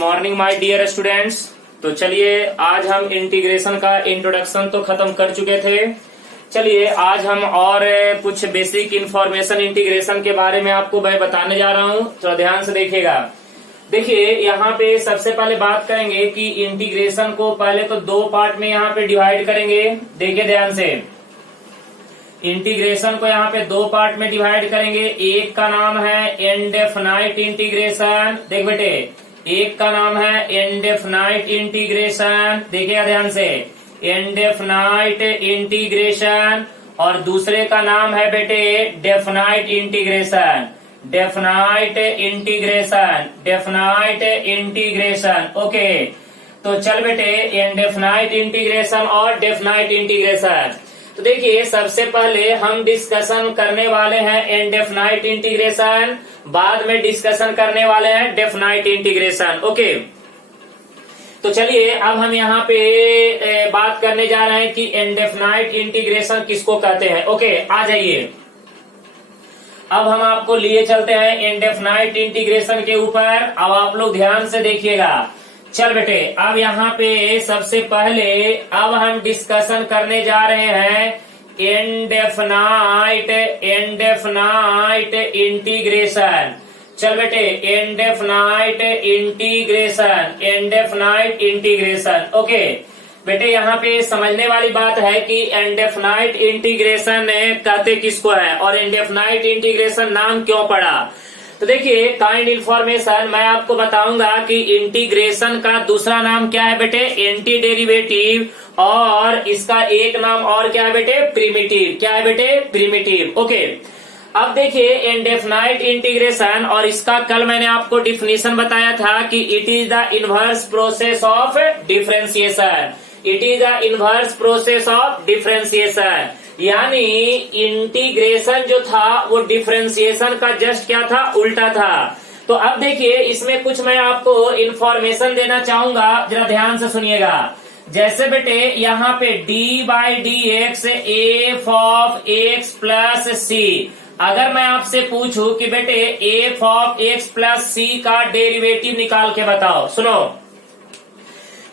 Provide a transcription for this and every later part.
Morning my dear students. तो चलिए आज हम इंटीग्रेशन का इंट्रोडक्शन तो खत्म कर चुके थे। चलिए आज हम और कुछ बेसिक इंफॉर्मेशन इंटीग्रेशन के बारे में आपको मैं बताने जा रहा हूँ, तो ध्यान से देखिएगा। देखिए यहाँ पे सबसे पहले बात करेंगे कि इंटीग्रेशन को पहले तो दो पार्ट में यहाँ पे डिवाइड करेंगे। देखिए ध्यान से, इंटीग्रेशन को यहाँ पे दो पार्ट में डिवाइड करेंगे। एक का नाम है इनडेफिनाइट इंटीग्रेशन। देख बेटे, एक का नाम है इनडेफिनाइट इंटीग्रेशन, देखिएगा ध्यान से, इनडेफिनाइट इंटीग्रेशन। और दूसरे का नाम है बेटे definite integration, definite integration, definite integration. Okay, तो चल बेटे इनडेफिनाइट इंटीग्रेशन और डेफिनाइट इंटीग्रेशन। तो देखिए सबसे पहले हम डिस्कशन करने वाले हैं इनडेफिनाइट इंटीग्रेशन, बाद में डिस्कशन करने वाले हैं डेफिनाइट इंटीग्रेशन। ओके, तो चलिए अब हम यहाँ पे बात करने जा रहे हैं कि इनडेफिनाइट इंटीग्रेशन किसको कहते हैं। ओके, आ जाइए, अब हम आपको लिए चलते हैं इनडेफिनाइट इंटीग्रेशन के ऊपर। अब आप लोग ध्यान से देखिएगा। चल बेटे, अब यहाँ पे सबसे पहले अब हम डिस्कशन करने जा रहे हैं इनडेफिनाइट इंटीग्रेशन। चल बेटे, indefinite integration, indefinite integration. Okay बेटे, यहाँ पे समझने वाली बात है कि इनडेफिनाइट इंटीग्रेशन कहते किसको है और इनडेफिनाइट इंटीग्रेशन नाम क्यों पड़ा। तो देखिए काइंड इंफॉर्मेशन मैं आपको बताऊंगा कि इंटीग्रेशन का दूसरा नाम क्या है बेटे, एंटी डेरिवेटिव, और इसका एक नाम और क्या है बेटे, प्रिमिटिव। क्या है बेटे, प्रिमिटिव। ओके, अब देखिए इनडेफिनाइट इंटीग्रेशन, और इसका कल मैंने आपको डिफिनीशन बताया था कि it is the inverse process of differentiation, it is the inverse process of differentiation. यानी इंटीग्रेशन जो था वो डिफरेंशिएशन का जस्ट क्या था, उल्टा था। तो अब देखिए इसमें कुछ मैं आपको इंफॉर्मेशन देना चाहूंगा, जरा ध्यान से सुनिएगा। जैसे बेटे यहाँ पे D by D X F of x plus C, अगर मैं आपसे पूछूं कि बेटे F of x plus C का डेरिवेटिव निकाल के बताओ, सुनो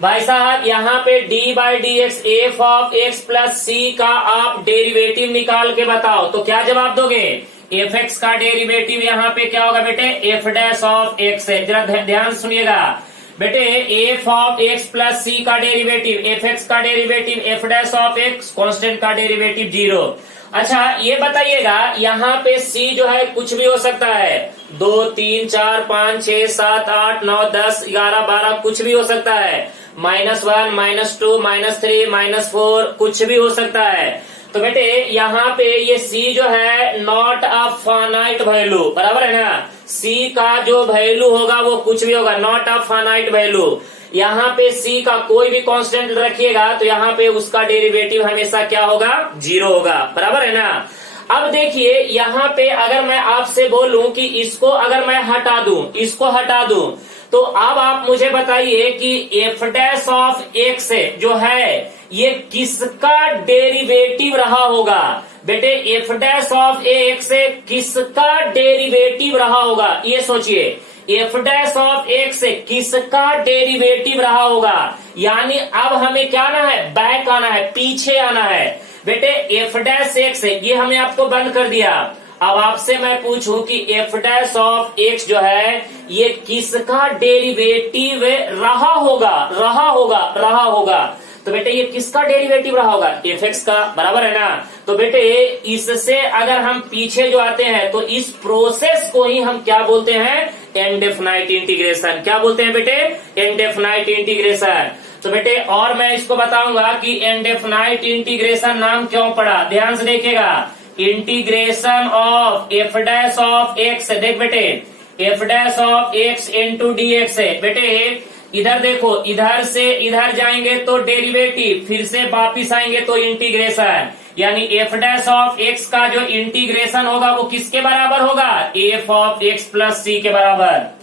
भाई साहब, यहाँ पे d by D X F of x plus C का आप डेरिवेटिव निकाल के बताओ, तो क्या जवाब दोगे। एफ एक्स का डेरिवेटिव यहाँ पे क्या होगा बेटे, एफ डैश ऑफ एक्स है। जरा ध्यान से सुनिएगा बेटे, F of x plus C का डेरिवेटिव, एफ एक्स का derivative F dash of x, constant का डेरिवेटिव 0। अच्छा ये बताइएगा, यहाँ पे सी जो है कुछ भी हो सकता है, 2 3 4 5 6 7 8 9 10 11 12 कुछ भी हो सकता है, -1 -2 -3 -4 कुछ भी हो सकता है। तो बेटे यहाँ पे ये C जो है नॉट अ फाइनाइट वैल्यू, बराबर है ना, C का जो वैल्यू होगा वो कुछ भी होगा, नॉट अ फाइनाइट वैल्यू। यहाँ पे C का कोई भी कांस्टेंट रखिएगा तो यहाँ पे उसका डेरिवेटिव हमेशा क्या होगा, 0 होगा, बराबर है ना। अब देखिए यहाँ पे अगर मैं आपसे बोलूं कि इसको अगर मैं हटा दूं, इसको हटा दूं, तो अब आप मुझे बताइए कि एफ डैश ऑफ एक्स जो है ये किसका डेरिवेटिव रहा होगा। बेटे एफ डैश ऑफ एक्स किसका डेरिवेटिव रहा होगा, ये सोचिए, एफ डैश ऑफ एक्स किसका डेरिवेटिव रहा होगा। यानी अब हमें क्या आना है, बैक आना है, पीछे आना है। बेटे एफ डैश एक्स ये हमने आपको बंद कर दिया। अब आपसे मैं पूछूं कि एफ डैश ऑफ एक्स जो है ये किसका डेरिवेटिव रहा होगा, तो बेटे ये किसका डेरिवेटिव रहा होगा, एफ एक्स का, बराबर है ना। तो बेटे इससे अगर हम पीछे जो आते हैं तो इस प्रोसेस को ही हम क्या बोलते हैं, इनडेफिनाइट इंटीग्रेशन। क्या बोलते हैं बेटे, इनडेफिनाइट इंटीग्रेशन। तो बेटे और मैं इसको बताऊंगा कि इनडेफिनाइट इंटीग्रेशन नाम क्यों पड़ा, ध्यान से देखिएगा। Integration of F dash of x, देख बेटे F dash of X into D x है। बेटे इधर देखो, इधर से इधर जाएंगे तो डेरिवेटिव, फिर से वापिस आएंगे तो इंटीग्रेशन। यानी एफ डैश ऑफ एक्स का जो इंटीग्रेशन होगा वो किसके बराबर होगा, एफ ऑफ एक्स प्लस सी के बराबर,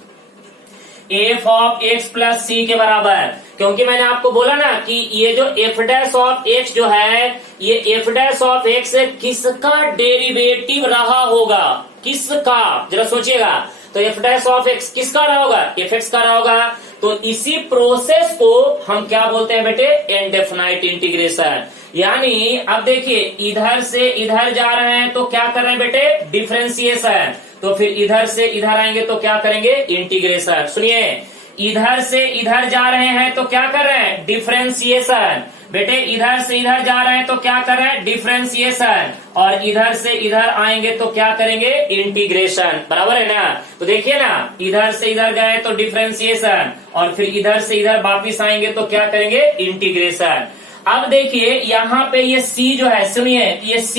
एफ ऑफ एक्स प्लस सी के बराबर। क्योंकि मैंने आपको बोला ना कि ये जो एफ डैश ऑफ एक्स जो है ये एफ डैश ऑफ एक्स किसका डेरिवेटिव रहा होगा, किसका, जरा सोचिएगा। तो एफ डैश ऑफ एक्स किसका रहा होगा, एफ एक्स का रहा होगा। तो इसी प्रोसेस को हम क्या बोलते हैं बेटे, इनडेफिनाइट इंटीग्रेशन। यानी अब देखिए इधर से इधर जा रहे हैं तो क्या कर रहे हैं बेटे, डिफरेंशिएशन। तो फिर इधर से इधर आएंगे तो क्या करेंगे, इंटीग्रेशन। सुनिए, इधर से इधर जा रहे हैं तो क्या कर रहे हैं, डिफरेंशिएशन। बेटे इधर से इधर जा रहे हैं तो क्या कर रहे हैं, डिफरेंशिएशन। और इधर से इधर आएंगे तो क्या करेंगे, इंटीग्रेशन। बराबर है ना। तो देखिए ना, इधर से इधर गए तो डिफरेंशिएशन, और फिर इधर से इधर वापिस आएंगे तो क्या करेंगे, इंटीग्रेशन। अब देखिए यहाँ पे ये C जो है, सुनिए ये C,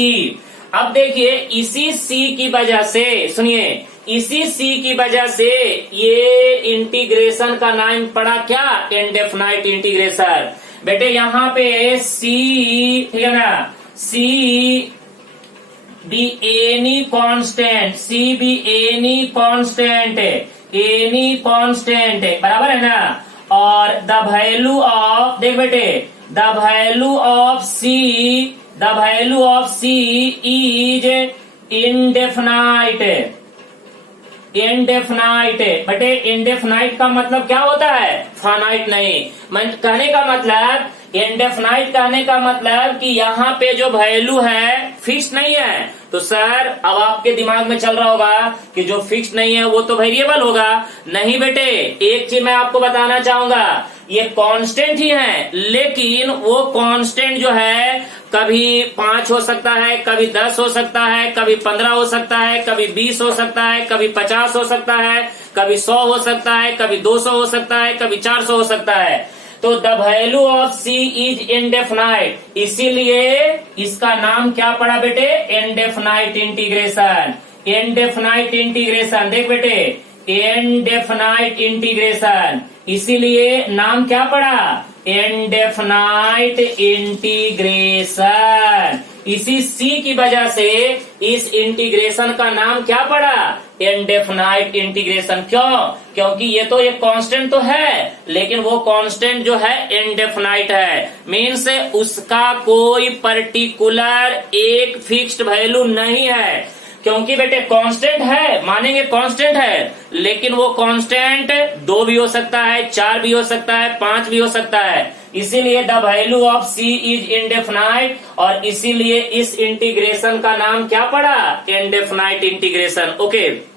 अब देखिए इसी C की वजह से, सुनिए इसी C की वजह से ये इंटीग्रेशन का नाम पड़ा क्या, इनडेफिनाइट इंटीग्रेशन। बेटे यहाँ पे C, ठीक है ना, C be any constant, C be any constant, any constant, बराबर है ना। और द वैल्यू ऑफ, देख बेटे, the value of C is indefinite. Indefinite बटे, इंडेफिनाइट का मतलब क्या होता है, फाइनाइट नहीं। कहने का मतलब, इंडेफिनाइट कहने का मतलब कि यहाँ पे जो वैल्यू है फिक्स नहीं है। तो सर अब आपके दिमाग में चल रहा होगा कि जो फिक्स नहीं है वो तो वेरिएबल होगा। नहीं बेटे, एक चीज मैं आपको बताना चाहूंगा, ये कांस्टेंट ही है, लेकिन वो कांस्टेंट जो है कभी 5 हो सकता है, कभी 10 हो सकता है, कभी 15 हो सकता है, कभी 20 हो सकता है, कभी 50 हो सकता है, कभी 100 हो सकता है, कभी 200 हो सकता है, कभी 400 हो सकता है। तो the value of C is indefinite, इसीलिए इसका नाम क्या पड़ा बेटे, इंडेफिनाइट इंटीग्रेशन। इंडेफिनाइट इंटीग्रेशन, देख बेटे, इंडेफिनाइट इंटीग्रेशन, इसीलिए नाम क्या पड़ा, इंडेफिनाइट इंटीग्रेशन। इसी C की वजह से इस इंटीग्रेशन का नाम क्या पड़ा, इंडेफिनाइट इंटीग्रेशन। क्यों, क्योंकि ये तो एक कांस्टेंट तो है, लेकिन वो कांस्टेंट जो है इंडेफिनाइट है। मीन्स उसका कोई पर्टिकुलर एक फिक्स्ड वैल्यू नहीं है। क्योंकि बेटे कांस्टेंट है, मानेंगे कांस्टेंट है, लेकिन वो कांस्टेंट 2 भी हो सकता है, 4 भी हो सकता है, 5 भी हो सकता है। इसीलिए the value of C is indefinite, और इसीलिए इस इंटीग्रेशन का नाम क्या पड़ा, इंडेफिनाइट इंटीग्रेशन। ओके,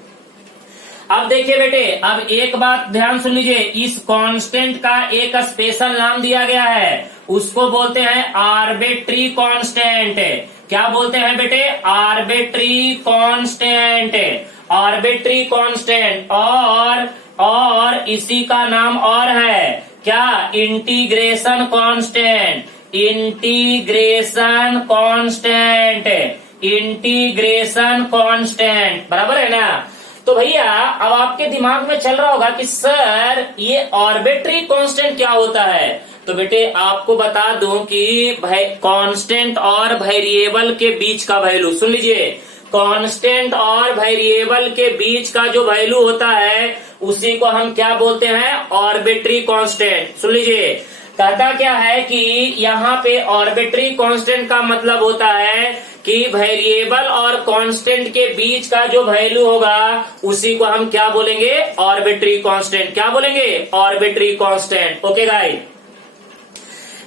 अब देखिए बेटे, अब एक बात ध्यान सुन लीजिए, इस कांस्टेंट का एक स्पेशल नाम दिया गया है, उसको बोलते हैं आर्बिट्री कांस्टेंट। क्या बोलते हैं बेटे, आर्बिट्री कांस्टेंट, आर्बिट्री कांस्टेंट। और इसी का नाम और है क्या, integration constant, integration constant, integration constant, बराबर है ना। तो भैया अब आपके दिमाग में चल रहा होगा कि सर ये आर्बिट्री कांस्टेंट क्या होता है। तो बेटे आपको बता दूं कि कांस्टेंट और वेरिएबल के बीच का वैल्यू, सुन लीजिए, कांस्टेंट और वेरिएबल के बीच का जो वैल्यू होता है उसी को हम क्या बोलते हैं, आर्बिट्री कांस्टेंट। सुन लीजिए, कहता क्या है कि यहाँ पे आर्बिट्री कांस्टेंट का मतलब होता है कि वेरिएबल और कांस्टेंट के बीच का जो वैल्यू होगा उसी को हम क्या बोलेंगे, आर्बिट्री कांस्टेंट। क्या बोलेंगे, आर्बिट्री कांस्टेंट। ओके गाइस,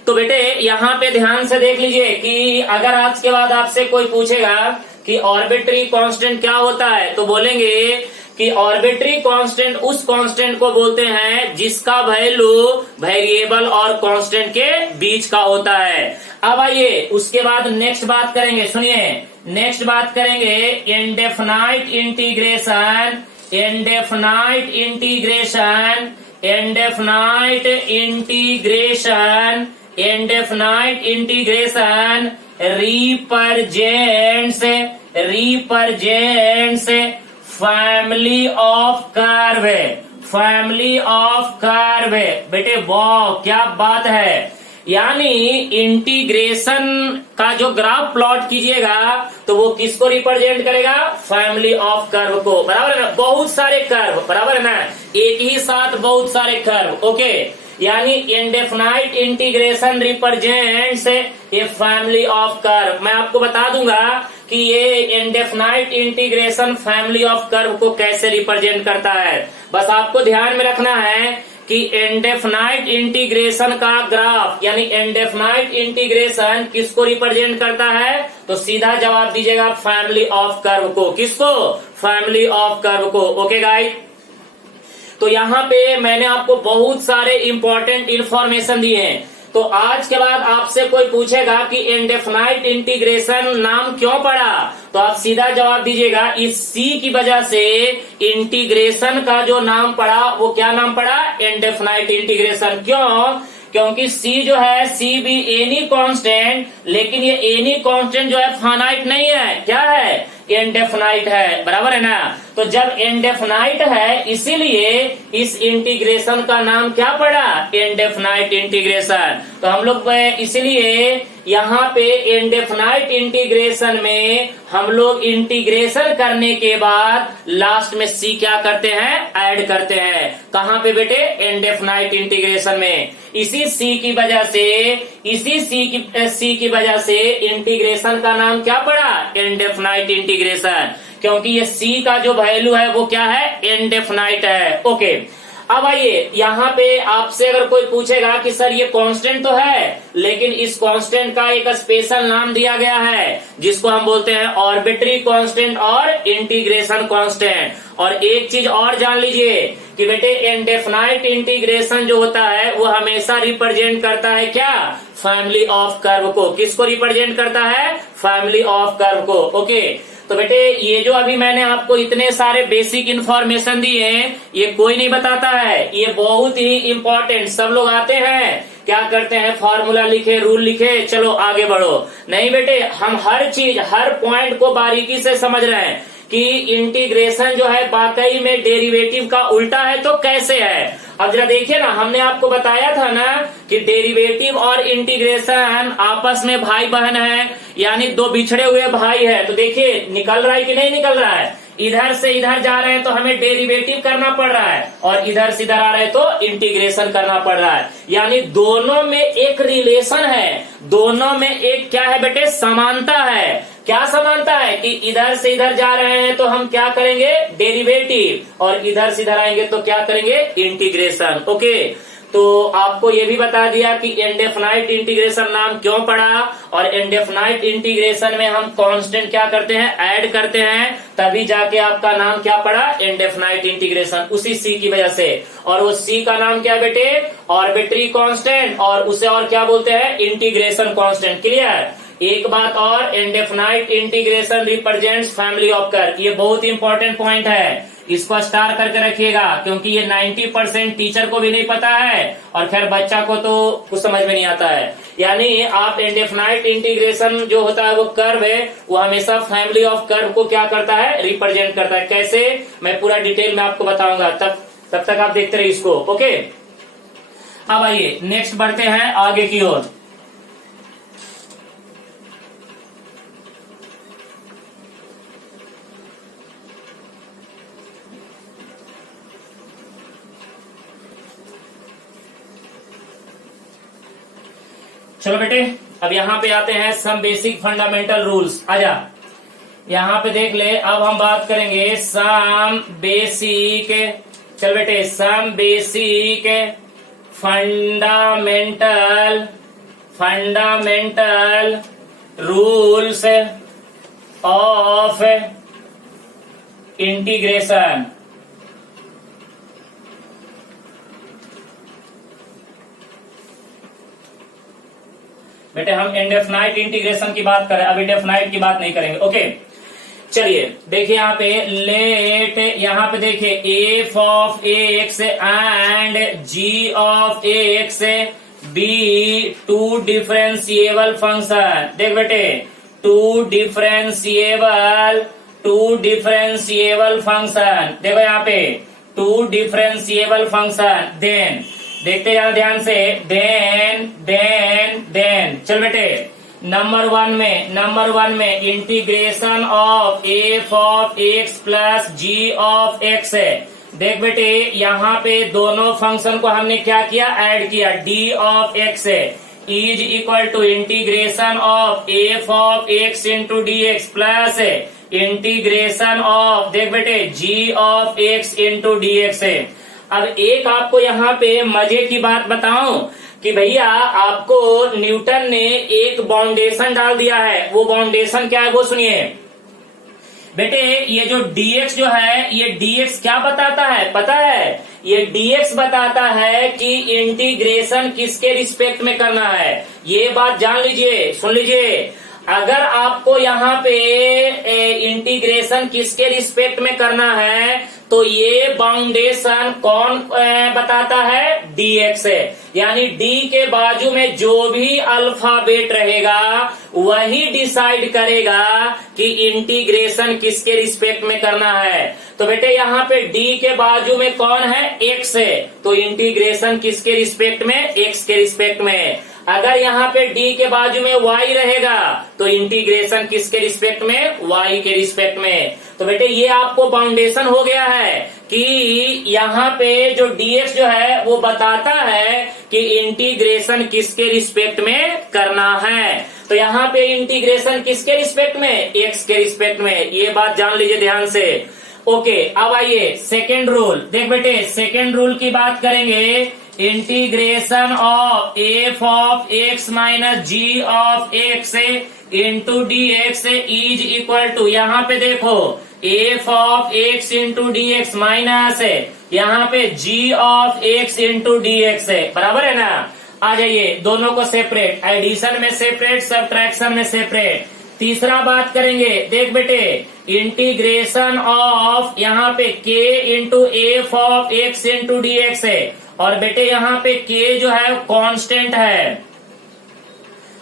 तो बेटे यहाँ पे ध्यान से देख लीजिए कि अगर आज के बाद आपसे कोई पूछेगा कि आर्बिट्री कांस्टेंट क्या होता है, तो बोलेंगे कि आर्बिट्री कांस्टेंट उस कांस्टेंट को बोलते हैं जिसका वैल्यू वेरिएबल और कांस्टेंट के बीच का होता है। अब आइए उसके बाद नेक्स्ट बात करेंगे, सुनिए नेक्स्ट बात करेंगे indefinite integration, indefinite integration, indefinite integration, indefinite integration represents family of curve, family of curve. बेटे वाह क्या बात है, यानी इंटीग्रेशन का जो ग्राफ प्लॉट कीजिएगा तो वो किसको रिप्रेजेंट करेगा, फैमिली ऑफ कर्व को, बराबर है ना। बहुत सारे कर्व, बराबर है ना, एक ही साथ बहुत सारे कर्व। ओके, यानी indefinite integration represents a family of curve. मैं आपको बता दूंगा कि ये indefinite integration family of curve को कैसे रिप्रेजेंट करता है। बस आपको ध्यान में रखना है कि कि इंडेफिनाइट इंटीग्रेशन का ग्राफ यानी इंडेफिनाइट इंटीग्रेशन किसको रिप्रेजेंट करता है, तो सीधा जवाब दीजिएगा फैमिली ऑफ कर्व को। किसको? फैमिली ऑफ कर्व को। ओके गाइस, तो यहाँ पे मैंने आपको बहुत सारे इंपॉर्टेंट इंफॉर्मेशन दिए हैं। तो आज के बाद आपसे कोई पूछेगा कि इंडेफिनाइट इंटीग्रेशन नाम क्यों पड़ा, तो आप सीधा जवाब दीजिएगा इस सी की वजह से इंटीग्रेशन का जो नाम पड़ा वो क्या नाम पड़ा, इंडेफिनाइट इंटीग्रेशन। क्यों? क्योंकि सी जो है सी भी एनी कांस्टेंट, लेकिन ये एनी कांस्टेंट जो है फाइनाइट नहीं है, क्या है, इंडेफिनाइट है, बराबर है ना। तो जब इंडेफिनाइट है इसीलिए इस इंटीग्रेशन का नाम क्या पड़ा, इंडेफिनाइट इंटीग्रेशन। तो हम लोग इसलिए यहाँ पे इंडेफिनाइट इंटीग्रेशन में हम लोग इंटीग्रेशन करने के बाद लास्ट में सी क्या करते हैं, ऐड करते हैं। कहाँ पे बेटे, इंडेफिनाइट इंटीग्रेशन में। इसी सी की वजह से सी की वजह से इंटीग्रेशन का नाम क्या पड़ा, इंडेफिनाइट इंटीग्रेशन, क्योंकि ये सी का जो वैल्यू है वो क्या है, इंडेफिनाइट है। ओके, अब आइए यहाँ पे आपसे अगर कोई पूछेगा कि सर ये कांस्टेंट तो है, लेकिन इस कांस्टेंट का एक स्पेशल नाम दिया गया है जिसको हम बोलते हैं आर्बिट्री कांस्टेंट और इंटीग्रेशन कांस्टेंट। और एक चीज और जान लीजिए कि बेटे इंडेफिनाइट इंटीग्रेशन जो होता है वो हमेशा रिप्रेजेंट करता है क्या, फैमिली ऑफ कर्व को। किसको रिप्रेजेंट करता है, फैमिली ऑफ कर्व को। ओके, तो बेटे ये जो अभी मैंने आपको इतने सारे बेसिक इंफॉर्मेशन दिए हैं ये कोई नहीं बताता है, ये बहुत ही इंपॉर्टेंट। सब लोग आते हैं क्या करते हैं, फॉर्मूला लिखे, रूल लिखे, चलो आगे बढ़ो। नहीं बेटे, हम हर चीज हर पॉइंट को बारीकी से समझ रहे हैं कि इंटीग्रेशन जो है वाकई में डेरिवेटिव का उल्टा है तो कैसे है। अब जरा देखिए ना, हमने आपको बताया था ना कि डेरिवेटिव और इंटीग्रेशन आपस में भाई बहन है, यानी दो बिछड़े हुए भाई है। तो देखिए निकल रहा है कि नहीं निकल रहा है, इधर से इधर जा रहे हैं तो हमें डेरिवेटिव करना पड़ रहा है, और इधर से इधर आ रहे हैं तो इंटीग्रेशन करना पड़ रहा है। यानी दोनों में एक रिलेशन है, दोनों में एक क्या है बेटे, समानता है। क्या समानता है कि इधर से इधर जा रहे हैं तो हम क्या करेंगे, डेरिवेटिव, और इधर से इधर आएंगे तो क्या करेंगे, इंटीग्रेशन। ओके, तो आपको ये भी बता दिया कि इंडेफिनाइट इंटीग्रेशन नाम क्यों पड़ा, और इंडेफिनाइट इंटीग्रेशन में हम कांस्टेंट क्या करते हैं, ऐड करते हैं, तभी जाके आपका नाम क्या पड़ा, इंडेफिनाइट इंटीग्रेशन, उसी सी की वजह से। और वो सी का नाम क्या बेटे, आर्बिट्री कांस्टेंट, और उसे और क्या बोलते हैं, इंटीग्रेशन कांस्टेंट। क्लियर। एक बात और, indefinite integration represents family of curve, ये बहुत इंपॉर्टेंट पॉइंट है, इसको स्टार करके रखिएगा, क्योंकि ये 90% टीचर को भी नहीं पता है और खैर बच्चा को तो कुछ समझ में नहीं आता है। यानी आप इंडेफिनाइट इंटीग्रेशन जो होता है वो कर्व है, वो हमेशा फैमिली ऑफ कर्व को क्या करता है, रिप्रेजेंट करता है। कैसे, मैं पूरा डिटेल में आपको बताऊंगा, तब तक आप देखते रहिए इसको। ओके, अब आइए नेक्स्ट बढ़ते हैं आगे की ओर। चलो बेटे, अब यहाँ पे आते हैं सम बेसिक फंडामेंटल रूल्स। आजा, यहाँ पे देख ले, अब हम बात करेंगे सम बेसिक, चल बेटे, some basic fundamental rules of integration. बेटे हम इंडेफिनाइट इंटीग्रेशन की बात करें, अभी डेफिनाइट की बात नहीं करेंगे। ओके, चलिए देखिए यहाँ पे लेट, यहाँ पे देखिए f of x and g of x be two differentiable function. देख बेटे, टू डिफरेंशिएबल फंक्शन, देखो यहाँ पे टू डिफरेंशिएबल फंक्शन। देन देखते हैं ध्यान से, देन चल बेटे, नंबर वन में integration of F of x plus g of x है। देख बेटे यहाँ पे दोनों फंक्शन को हमने क्या किया, ऐड किया, D of X is equal to integration of F of X into D X plus integration of, देख बेटे, G of X into D x है। अब एक आपको यहाँ पे मजे की बात बताऊं कि भैया आपको न्यूटन ने एक बाउंडेशन डाल दिया है। वो बाउंडेशन क्या है वो सुनिए बेटे। ये जो dx जो है, ये dx क्या बताता है पता है? ये dx बताता है कि इंटीग्रेशन किसके रिस्पेक्ट में करना है। ये बात जान लीजिए, सुन लीजिए। अगर आपको यहाँ पे इंटीग्रेशन किसके रिस्पेक्ट में करना है तो ये बाउंडेशन कौन बताता है? dx है। यानी d के बाजू में जो भी अल्फाबेट रहेगा वही डिसाइड करेगा कि इंटीग्रेशन किसके रिस्पेक्ट में करना है। तो बेटे यहाँ पे d के बाजू में कौन है? x है, तो इंटीग्रेशन किसके रिस्पेक्ट में? x के रिस्पेक्ट में। अगर यहाँ पे d के बाजू में y रहेगा तो इंटीग्रेशन किसके रिस्पेक्ट में? y के रिस्पेक्ट में। तो बेटे ये आपको बाउंडेशन हो गया है कि यहाँ पे जो dx जो है वो बताता है कि इंटीग्रेशन किसके रिस्पेक्ट में करना है। तो यहाँ पे इंटीग्रेशन किसके रिस्पेक्ट में? x के रिस्पेक्ट में। ये बात जान लीजिए ध्यान से। ओके, अब आइए सेकेंड रूल। देख बेटे, सेकेंड रूल की बात करेंगे। Integration of F of X minus G of X into D X is equal to, यहाँ पे देखो F of X into D X minus है यहाँ पे G of X into D x है, बराबर है ना। आ जाइए, दोनों को सेपरेट, एडिशन में सेपरेट, सब्ट्रैक्शन में सेपरेट। तीसरा बात करेंगे, देख बेटे, इंटीग्रेशन ऑफ यहाँ पे k into F of X into D x है और बेटे यहाँ पे k जो है कांस्टेंट है।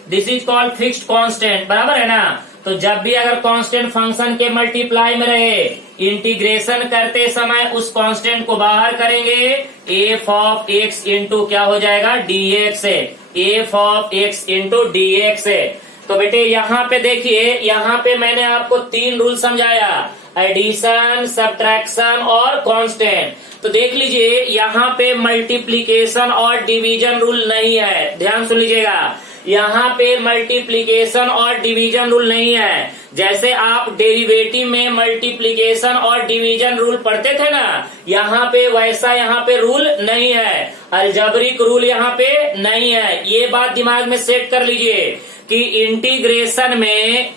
This is called fixed constant, बराबर है ना। तो जब भी अगर कांस्टेंट फंक्शन के मल्टीप्लाई में रहे, इंटीग्रेशन करते समय उस कांस्टेंट को बाहर करेंगे, एफ ऑफ एक्स इंटू क्या हो जाएगा? डी एक्स है, F of X into D x है। तो बेटे यहाँ पे देखिए, यहाँ पे मैंने आपको तीन रूल समझाया, एडिशन, सब्ट्रैक्शन और कांस्टेंट। तो देख लीजिए यहाँ पे मल्टीप्लीकेशन और डिवीजन रूल नहीं है, ध्यान सुन लीजिएगा। यहाँ पे मल्टीप्लीकेशन और डिवीजन रूल नहीं है। जैसे आप डेरिवेटिव में मल्टीप्लीकेशन और डिवीजन रूल पढ़ते थे ना, यहाँ पे वैसा यहाँ पे रूल नहीं है, अलजेब्रिक रूल यहाँ पे नहीं है। ये बात दिमाग में सेट कर लीजिए कि इंटीग्रेशन में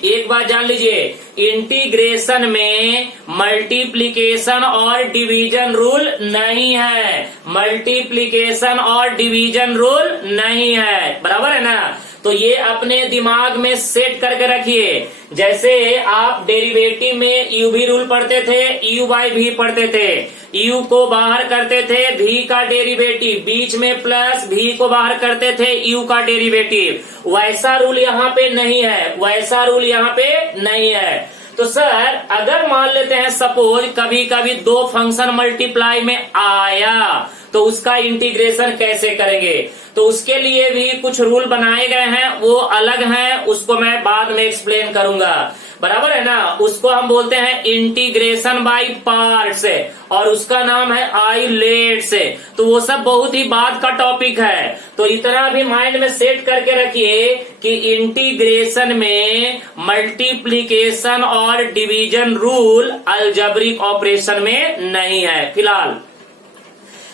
एक बात जान लीजिए, इंटीग्रेशन में मल्टीप्लिकेशन और डिवीजन रूल नहीं है, मल्टीप्लिकेशन और डिवीजन रूल नहीं है, बराबर है ना। तो ये अपने दिमाग में सेट करके रखिए। जैसे आप डेरिवेटिव में यू भी रूल पढ़ते थे, यू बाई भी पढ़ते थे, यू को बाहर करते थे भी का डेरिवेटिव, बीच में प्लस भी को बाहर करते थे यू का डेरिवेटिव। वैसा रूल यहाँ पे नहीं है, वैसा रूल यहाँ पे नहीं है। तो सर अगर मान लेते हैं सपोज कभी कभी दो फंक्शन मल्टीप्लाई में आया तो उसका इंटीग्रेशन कैसे करेंगे, तो उसके लिए भी कुछ रूल बनाए गए हैं, वो अलग हैं, उसको मैं बाद में एक्सप्लेन करूंगा, बराबर है ना। उसको हम बोलते हैं इंटीग्रेशन बाय पार्ट्स और उसका नाम है आइलेट्स। तो वो सब बहुत ही बाद का टॉपिक है। तो इतना भी माइंड में सेट करके रखिए कि इंटीग्रेशन में मल्टीप्लिकेशन और डिवीजन रूल अलजेब्रिक ऑपरेशन में नहीं है फिलहाल।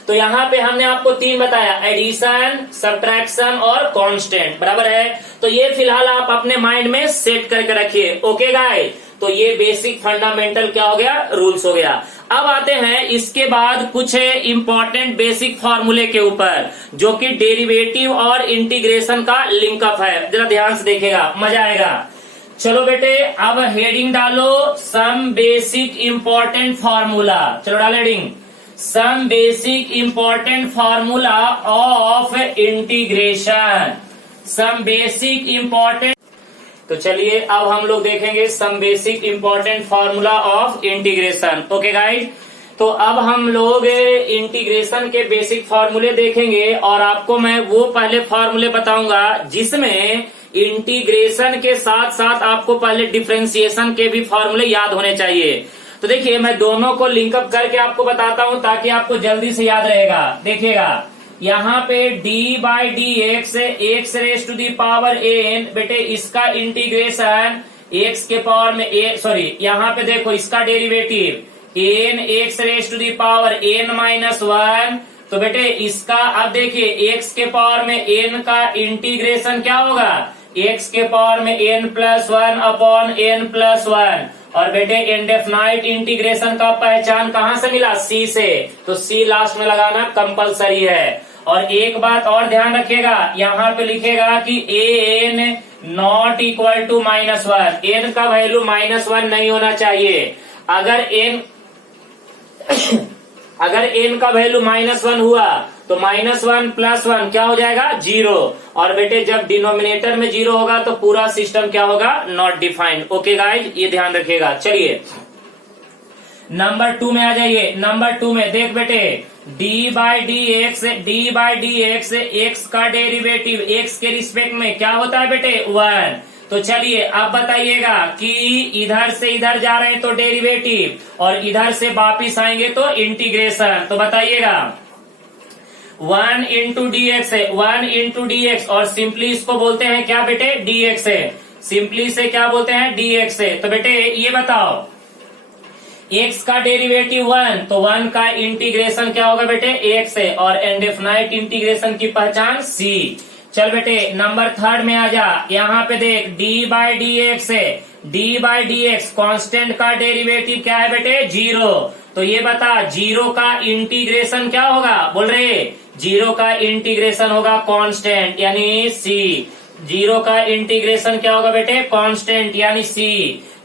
तो यहाँ पे हमने आपको तीन बताया, एडिशन, सब्ट्रैक्शन और कांस्टेंट, बराबर है। तो ये फिलहाल आप अपने माइंड में सेट करके रखिए, ओके गाइस। तो ये बेसिक फंडामेंटल क्या हो गया, रूल्स हो गया। अब आते हैं इसके बाद कुछ इंपॉर्टेंट बेसिक फॉर्मूले के ऊपर, जो कि डेरिवेटिव और इंटीग्रेशन का लिंकअप है। जरा ध्यान से देखिएगा, मजा आएगा। चलो बेटे, अब हेडिंग डालो, सम बेसिक इंपॉर्टेंट फॉर्मूला। चलो डाल हेडिंग, some basic important formula of integration, some basic important. तो चलिए अब हम लोग देखेंगे some basic important formula of integration, okay guys. तो अब हम लोग इंटीग्रेशन के बेसिक फॉर्मूले देखेंगे और आपको मैं वो पहले फॉर्मूले बताऊंगा जिसमें इंटीग्रेशन के साथ साथ आपको पहले डिफरेंशिएशन के भी फॉर्मूले याद होने चाहिए। तो देखिए मैं दोनों को लिंकअप करके आपको बताता हूं ताकि आपको जल्दी से याद रहेगा। देखिएगा यहाँ पे d by D x raise to the power n, बेटे इसका इंटीग्रेशन x के पावर में यहाँ पे देखो इसका derivative n x raise to the power n minus one. तो बेटे इसका अब देखिए एक्स के पावर में एन का इंटीग्रेशन क्या होगा, एक्स के पावर में n plus one upon n plus one. और बेटे इंडेफिनाइट इंटीग्रेशन का पहचान कहाँ से मिला, सी से, तो सी लास्ट में लगाना कंपलसरी है। और एक बात और ध्यान रखिएगा, यहाँ पे लिखेगा कि a N not equal to minus one, N का वैल्यू माइनस वन नहीं होना चाहिए। अगर एन का वैल्यू माइनस वन हुआ तो माइनस वन प्लस वन क्या हो जाएगा, जीरो। और बेटे जब डिनोमिनेटर में जीरो होगा तो पूरा सिस्टम क्या होगा, नॉट डिफाइंड। ओके गाइज, ये ध्यान रखिएगा। चलिए नंबर 2 में आ जाइए। नंबर 2 में देख बेटे D by D x, x का डेरिवेटिव एक्स के रिस्पेक्ट में क्या होता है बेटे, 1। तो चलिए अब बताइएगा कि इधर से इधर जा रहे हैं तो डेरिवेटिव और इधर से वापिस आएंगे तो इंटीग्रेशन। तो बताइएगा 1 इंटू डी एक्स है, 1 इंटू डी एक्स, और सिंपली इसको बोलते हैं क्या बेटे, डी एक्स है। सिंपली से क्या बोलते हैं, डी एक्स है। तो बेटे ये बताओ x का डेरिवेटिव 1, तो 1 का इंटीग्रेशन क्या होगा बेटे, x है। और इंडेफिनाइट इंटीग्रेशन की पहचान c। चल बेटे नंबर 3 में आ जा। यहाँ पे देख d बाई डी एक्स है, d by D x constant का डेरिवेटिव क्या है बेटे, 0। तो ये बता 0 का इंटीग्रेशन क्या होगा, बोल रहे 0 का इंटीग्रेशन होगा कांस्टेंट यानी c। 0 का इंटीग्रेशन क्या होगा बेटे, कांस्टेंट यानी c।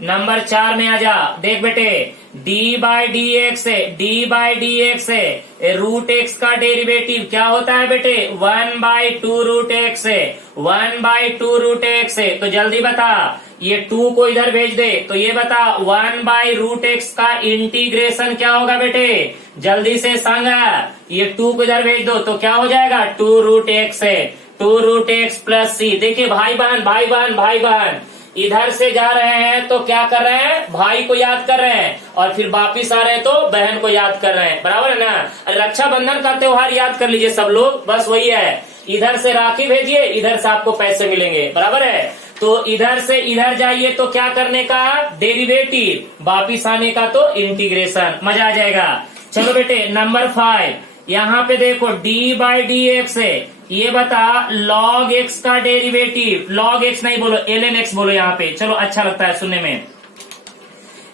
नंबर 4 में आ जा। देख बेटे d बाई डी एक्स है, d बाई डी एक्स है, रूट एक्स का डेरिवेटिव क्या होता है बेटे, 1 बाई टू रूट एक्स है, 1 बाई टू रूट एक्स है। तो जल्दी बता, ये 2 को इधर भेज दे। तो ये बता 1 बाई रूट एक्स का इंटीग्रेशन क्या होगा बेटे, जल्दी से सांगा, ये 2 को इधर भेज दो तो क्या हो जाएगा, 2 रूट एक्स है, 2 रूट एक्स प्लस सी। देखिए भाई बहन भाई बहन भाई बहन, इधर से जा रहे हैं तो क्या कर रहे हैं, भाई को याद कर रहे हैं, और फिर वापिस आ रहे हैं तो बहन को याद कर रहे हैं, बराबर है ना। रक्षाबंधन का त्योहार याद कर लीजिए सब लोग, बस वही है, इधर से राखी भेजिए, इधर से आपको पैसे मिलेंगे, बराबर है। तो इधर से इधर जाइए तो क्या करने का, डेरिवेटिव, वापिस आने का तो इंटीग्रेशन, मजा आ जाएगा। चलो बेटे नंबर 5, यहाँ पे देखो d बाई डी एक्स है, ये बता log x का डेरिवेटिव, log x नहीं बोलो ln x बोलो यहाँ पे, चलो अच्छा लगता है सुनने में।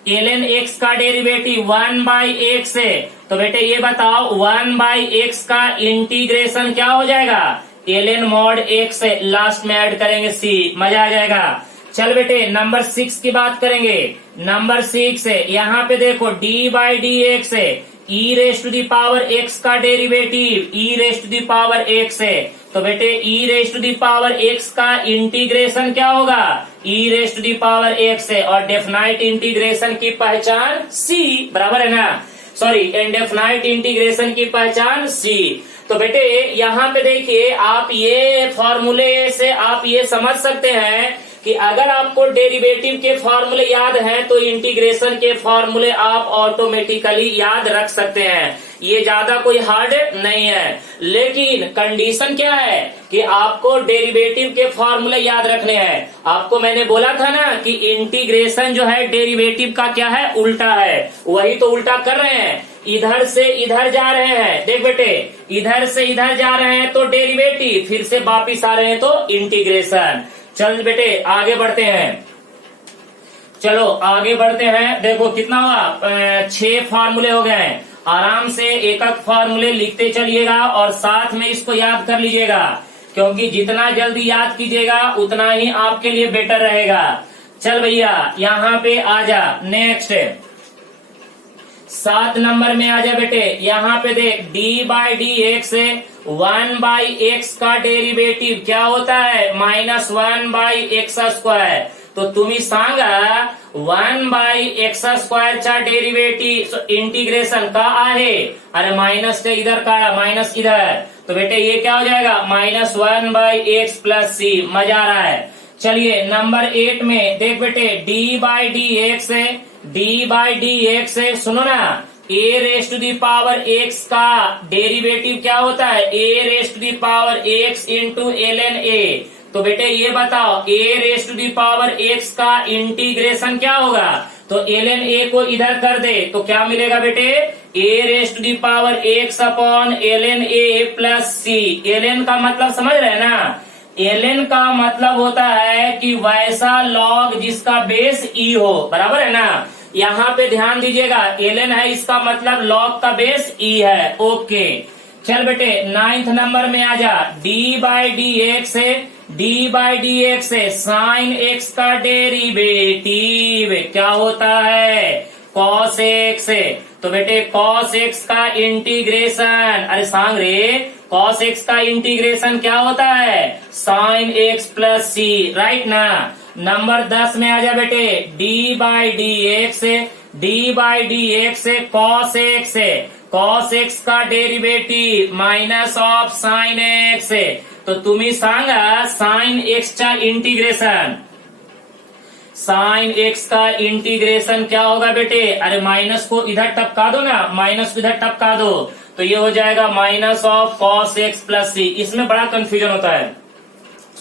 ln x का डेरिवेटिव 1 बाई एक्स है। तो बेटे ये बताओ 1 बाई एक्स का इंटीग्रेशन क्या हो जाएगा, ln मॉड x है, लास्ट में ऐड करेंगे c, मजा आ जाएगा। चल बेटे नंबर 6 की बात करेंगे। नंबर 6 है, यहाँ पे देखो d बाई डी एक्स है, e raise to the power x का derivative e raise to the power x है। तो बेटे e raise to the power x का इंटीग्रेशन क्या होगा, e raise to the power x है। और डेफिनाइट इंटीग्रेशन की पहचान c, बराबर है ना, सॉरी इंडेफिनाइट इंटीग्रेशन की पहचान c। तो बेटे यहाँ पे देखिए आप ये फॉर्मूले से आप ये समझ सकते हैं कि अगर आपको डेरिवेटिव के फॉर्मूले याद हैं तो इंटीग्रेशन के फॉर्मूले आप ऑटोमेटिकली याद रख सकते हैं। ये ज्यादा कोई हार्ड नहीं है, लेकिन कंडीशन क्या है कि आपको डेरिवेटिव के फॉर्मूले याद रखने हैं। आपको मैंने बोला था ना कि इंटीग्रेशन जो है डेरिवेटिव का क्या है, उल्टा है, वही तो उल्टा कर रहे हैं, इधर से इधर जा रहे हैं। देख बेटे इधर से इधर जा रहे हैं तो डेरिवेटिव, फिर से वापिस आ रहे हैं तो इंटीग्रेशन। चल बेटे आगे बढ़ते हैं, चलो आगे बढ़ते हैं। देखो कितना हुआ, 6 फार्मूले हो गए हैं। आराम से एक एक फार्मूले लिखते चलिएगा और साथ में इसको याद कर लीजिएगा, क्योंकि जितना जल्दी याद कीजिएगा उतना ही आपके लिए बेटर रहेगा। चल भैया यहाँ पे आ जा, नेक्स्ट 7 नंबर में आ जा बेटे। यहाँ पे देख d by D x 1 by x का डेरिवेटिव क्या होता है, -1 बाई एक्स स्क्वायर। तो तुम्ही सांगा 1 बाई एक्स स्क्वायरचा डेरिवेटिव इंटीग्रेशन का आहे, अरे माइनस से इधर का माइनस इधर, तो बेटे ये क्या हो जाएगा -1 बाई एक्स प्लस सी। मजा आ रहा है। चलिए नंबर 8 में देख बेटे d बाई डी एक्स है, d बाई डी एक्स है, सुनो ना, a raise to the power x का डेरिवेटिव क्या होता है, a raise to the power x into ln a। तो बेटे ये बताओ a raise to the power x का इंटीग्रेशन क्या होगा? तो ln a को इधर कर दे तो क्या मिलेगा बेटे? a raise to the power x upon ln a plus c। ln का मतलब समझ रहे हैं ना? ln का मतलब होता है कि वैसा लॉग जिसका बेस e हो, बराबर है ना? यहाँ पे ध्यान दीजिएगा, ln है इसका मतलब लॉग का बेस e है। ओके चल बेटे 9th नंबर में आ जा। d बाई डी एक्स है, d बाई डी एक्स है साइन x का डेरिवेटिव क्या होता है? कॉस x है। तो बेटे कॉस x का इंटीग्रेशन, अरे सांग रे, कॉस x का इंटीग्रेशन क्या होता है? Sine x plus c, right ना? नंबर 10 में आ जा बेटे। d बाई डी एक्स है, d बाई डी एक्स है कॉस x है, कॉस x का derivative minus of sine x है। तो तुम्ही सांगा साइन x चा इंटीग्रेशन, साइन x का इंटीग्रेशन क्या होगा बेटे? अरे माइनस को इधर टपका दो ना, माइनस को इधर टपका दो तो ये हो जाएगा minus of cos x plus c। इसमें बड़ा कंफ्यूजन होता है,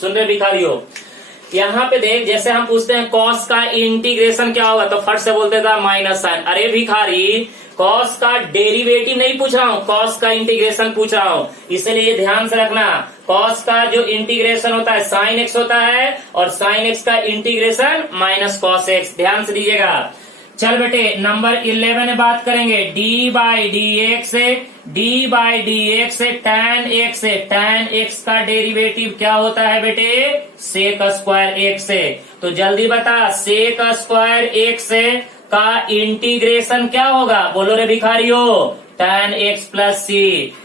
सुन रहे भिखारियों? यहाँ पे देख, जैसे हम पूछते हैं कॉस का इंटीग्रेशन क्या होगा तो फट से बोल देता माइनस साइन। अरे भिखारी, कॉस का डेरिवेटिव नहीं पूछ रहा हूँ, कॉस का इंटीग्रेशन पूछ रहा हूँ, इसलिए ध्यान से रखना। कॉस का जो इंटीग्रेशन होता है साइन x होता है और साइन x का इंटीग्रेशन माइनस कॉस x, ध्यान से दीजिएगा। चल बेटे नंबर 11 में बात करेंगे। d बाई डी एक्स है, d बाई डी एक्स है tan x है, tan x का डेरिवेटिव क्या होता है बेटे? सेक स्क्वायर x है। तो जल्दी बता, सेक स्क्वायर x है का इंटीग्रेशन क्या होगा? बोलो रे भिखारियों, tan x प्लस c।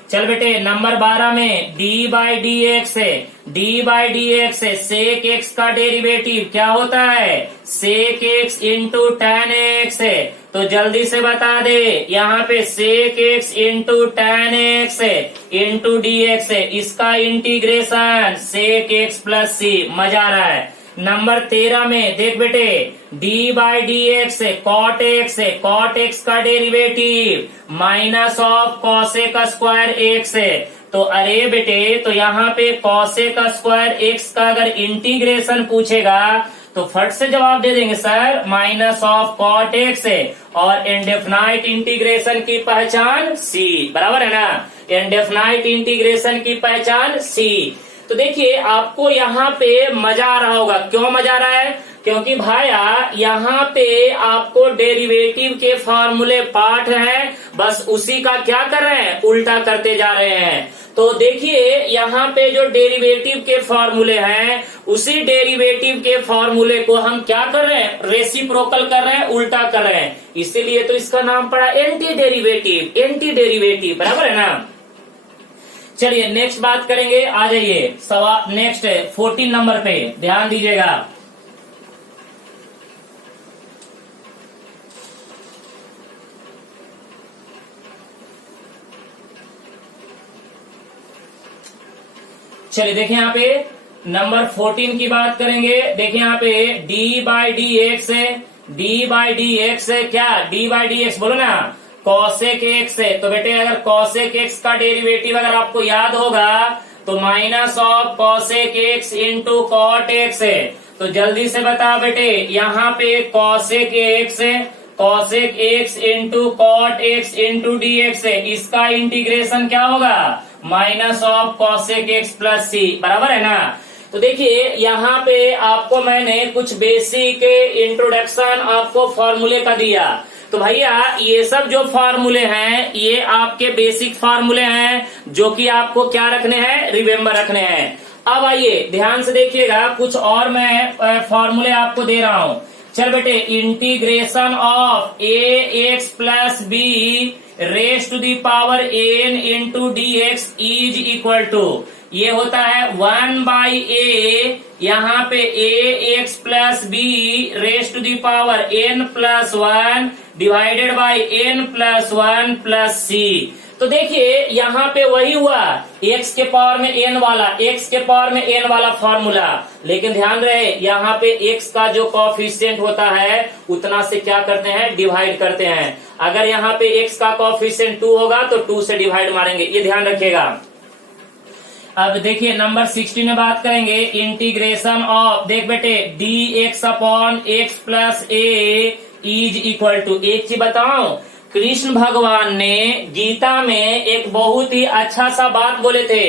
चल बेटे नंबर 12 में d बाई डी एक्स है, d बाई डी एक्स है सेक x का डेरिवेटिव क्या होता है? सेक x इंटू tan x है। तो जल्दी से बता दे, यहाँ पे sec x into tan x है इंटू डी एक्स है, इसका integration sec x plus c। मजा आ रहा है। नंबर 13 में देख बेटे, d बाई डी एक्स है कॉट x है, कॉट x का derivative minus of cosec square x है। तो अरे बेटे, तो यहाँ पे कॉसेक स्क्वायर x का अगर इंटीग्रेशन पूछेगा तो फट से जवाब दे देंगे sir minus of cot x है। और इंडेफिनाइट इंटीग्रेशन की पहचान c, बराबर है ना? इंडेफिनाइट इंटीग्रेशन की पहचान c। तो देखिए आपको यहाँ पे मजा आ रहा होगा। क्यों मजा आ रहा है? क्योंकि भाया यहाँ पे आपको डेरिवेटिव के फॉर्मूले पाठ हैं, बस उसी का क्या कर रहे हैं? उल्टा करते जा रहे हैं। तो देखिए यहाँ पे जो डेरिवेटिव के फॉर्मूले हैं, उसी डेरिवेटिव के फॉर्मूले को हम क्या कर रहे हैं? रेसिप्रोकल कर रहे हैं, उल्टा कर रहे हैं। इसीलिए तो इसका नाम पड़ा एंटी डेरिवेटिव, एंटी डेरिवेटिव, बराबर है ना? चलिए नेक्स्ट बात करेंगे, आ जाइए सवाल नेक्स्ट 14 नंबर पे ध्यान दीजिएगा। चलिए देखिए यहाँ पे नंबर 14 की बात करेंगे। देखिए यहाँ पे d बाई डी एक्स है, d बाई डी एक्स है क्या? d बाई डी एक्स बोलो ना, कॉसेक x है। तो बेटे अगर कॉसेक x का डेरिवेटिव अगर आपको याद होगा तो minus of cosec x into cot x है। तो जल्दी से बता बेटे, यहाँ पे कॉसेक x है, cosec x into cot x into D x है, इसका इंटीग्रेशन क्या होगा? Minus of cosec x plus c, बराबर है ना? तो देखिए यहाँ पे आपको मैंने कुछ बेसिक इंट्रोडक्शन आपको फॉर्मूले का दिया। तो भैया ये सब जो फार्मूले हैं ये आपके बेसिक फार्मूले हैं जो कि आपको क्या रखने हैं? रिमेम्बर रखने हैं। अब आइए ध्यान से देखिएगा, कुछ और मैं फार्मूले आपको दे रहा हूं। चल बेटे, integration of A X plus B raise to the power N into D X is equal to, ये होता है 1 बाई ए, यहाँ पे A X plus B raise to the power N plus 1 divided by N plus 1 plus C. तो देखिए यहाँ पे वही हुआ x के पावर में n वाला, x के पावर में n वाला फॉर्मूला, लेकिन ध्यान रहे यहाँ पे x का जो कॉफिशिएंट होता है उतना से क्या करते हैं? डिवाइड करते हैं। अगर यहाँ पे x का कॉफिशिएंट 2 होगा तो 2 से डिवाइड मारेंगे, ये ध्यान रखिएगा। अब देखिए नंबर 16 में बात करेंगे इंटीग्रेशन ऑफ, देख बेटे dx upon x plus a is equal to, एक चीज बताओ, कृष्ण भगवान ने गीता में एक बहुत ही अच्छा सा बात बोले थे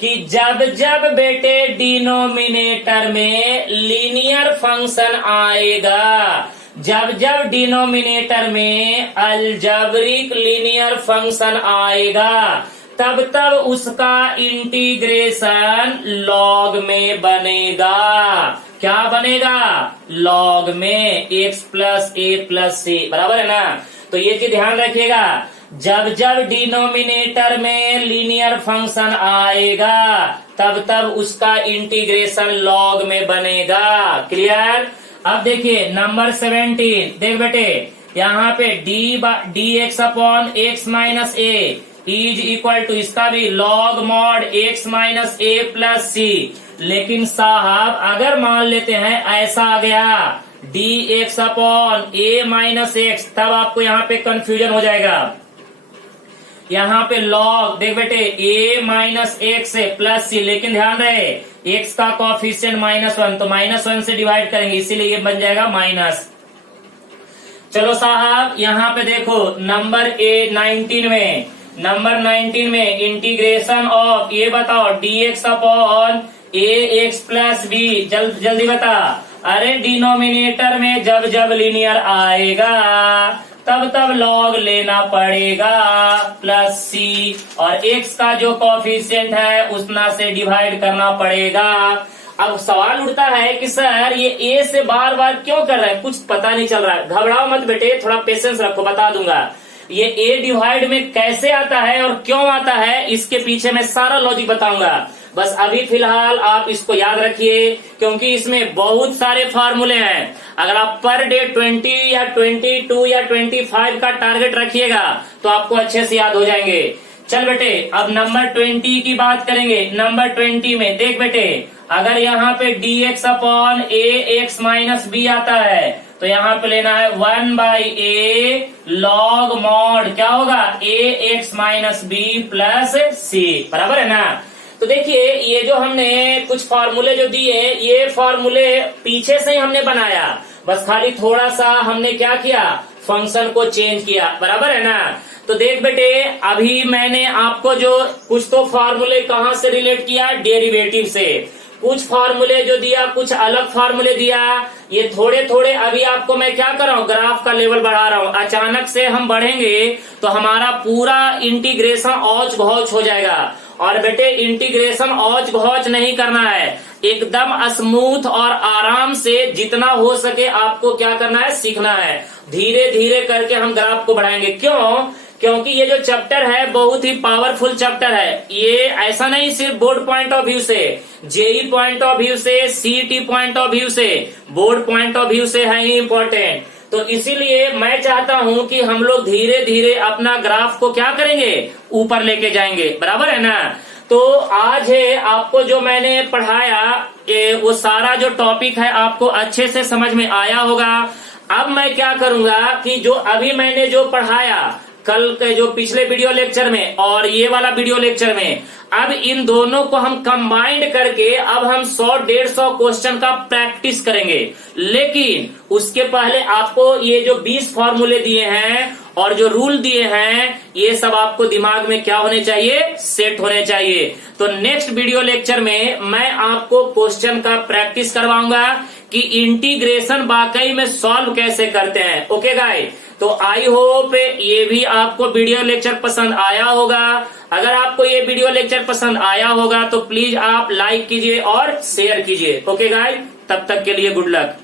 कि जब जब बेटे डिनोमिनेटर में लीनियर फंक्शन आएगा, जब जब डिनोमिनेटर में अलजेब्रिक लीनियर फंक्शन आएगा, तब तब उसका इंटीग्रेशन लॉग में बनेगा। क्या बनेगा? लॉग में x प्लस ए प्लस सी, बराबर है ना। तो ये चीज ध्यान रखिएगा, जब जब डिनोमिनेटर में लीनियर फंक्शन आएगा तब तब उसका इंटीग्रेशन लॉग में बनेगा। क्लियर? अब देखिए नंबर 17, देख बेटे यहाँ पे d x upon x minus a is equal to, इसका भी log mod x minus a plus c. लेकिन साहब अगर मान लेते हैं ऐसा आ गया d x upon a minus x, तब आपको यहाँ पे कंफ्यूजन हो जाएगा। यहाँ पे लॉग देख बेटे a minus x plus c, लेकिन ध्यान रहे x का कोएफिशिएंट -1, तो -1 से डिवाइड करेंगे, इसीलिए ये बन जाएगा माइनस। चलो साहब यहाँ पे देखो नंबर 19 में इंटीग्रेशन ऑफ, ये बताओ dx अपॉन ए एक्स प्लस बी, जल्दी बता। अरे डिनोमिनेटर में जब जब लीनियर आएगा तब तब लॉग लेना पड़ेगा प्लस सी, और x का जो कोएफिशिएंट है उतना से डिवाइड करना पड़ेगा। अब सवाल उठता है कि सर ये a से बार बार क्यों कर रहा है, कुछ पता नहीं चल रहा है। घबराओ मत बेटे, थोड़ा पेशेंस रखो, बता दूंगा। ये a डिवाइड में कैसे आता है और क्यों आता है, इसके पीछे मैं सारा लॉजिक बताऊंगा। बस अभी फिलहाल आप इसको याद रखिए, क्योंकि इसमें बहुत सारे फार्मूले हैं। अगर आप पर डे 20 या 22 या 25 का टारगेट रखिएगा तो आपको अच्छे से याद हो जाएंगे। चल बेटे अब नंबर 20 की बात करेंगे। नंबर 20 में देख बेटे, अगर यहाँ पे dx अपॉन ए एक्स माइनस बी आता है तो यहाँ पे लेना है 1/a लॉग मॉड, क्या होगा, ए एक्स माइनस बी प्लस सी, बराबर है ना। तो देखिए ये जो हमने कुछ फार्मूले जो दिए, ये फार्मूले पीछे से ही हमने बनाया, बस खाली थोड़ा सा हमने क्या किया, फंक्शन को चेंज किया, बराबर है ना। तो देख बेटे अभी मैंने आपको जो कुछ तो फार्मूले कहाँ से रिलेट किया, डेरिवेटिव से। कुछ फार्मूले जो दिया, कुछ अलग फार्मूले दिया, ये थोड़े थोड़े अभी आपको मैं क्या कर रहा हूँ, ग्राफ का लेवल बढ़ा रहा हूँ। अचानक से हम बढ़ेंगे तो हमारा पूरा इंटीग्रेशन औच घौच हो जाएगा। और बेटे इंटीग्रेशन औच घौच नहीं करना है, एकदम स्मूथ और आराम से जितना हो सके आपको क्या करना है, सीखना है। धीरे धीरे करके हम ग्राफ को बढ़ाएंगे। क्यों? क्योंकि ये जो चैप्टर है बहुत ही पावरफुल चैप्टर है। ये ऐसा नहीं सिर्फ बोर्ड पॉइंट ऑफ व्यू से, जेई पॉइंट ऑफ व्यू से, सीईटी पॉइंट ऑफ व्यू से, बोर्ड पॉइंट ऑफ व्यू से है ही इम्पोर्टेंट। तो इसीलिए मैं चाहता हूं कि हम लोग धीरे धीरे अपना ग्राफ को क्या करेंगे, ऊपर लेके जाएंगे, बराबर है ना। तो आज है आपको जो मैंने पढ़ाया वो सारा जो टॉपिक है आपको अच्छे से समझ में आया होगा। अब मैं क्या करूंगा कि जो अभी मैंने जो पढ़ाया कल के जो पिछले वीडियो लेक्चर में और ये वाला वीडियो लेक्चर में, अब इन दोनों को हम कंबाइंड करके अब हम 100-150 क्वेश्चन का प्रैक्टिस करेंगे। लेकिन उसके पहले आपको ये जो 20 फॉर्मूले दिए हैं और जो रूल दिए हैं, ये सब आपको दिमाग में क्या होने चाहिए, सेट होने चाहिए। तो नेक्स्ट वीडियो लेक्चर में मैं आपको क्वेश्चन का प्रैक्टिस करवाऊंगा कि इंटीग्रेशन वाकई में सॉल्व कैसे करते हैं। ओके गाइस, तो आई होप ये भी आपको वीडियो लेक्चर पसंद आया होगा। अगर आपको ये वीडियो लेक्चर पसंद आया होगा तो प्लीज आप लाइक कीजिए और शेयर कीजिए। ओके गाइस, तब तक के लिए गुड लक।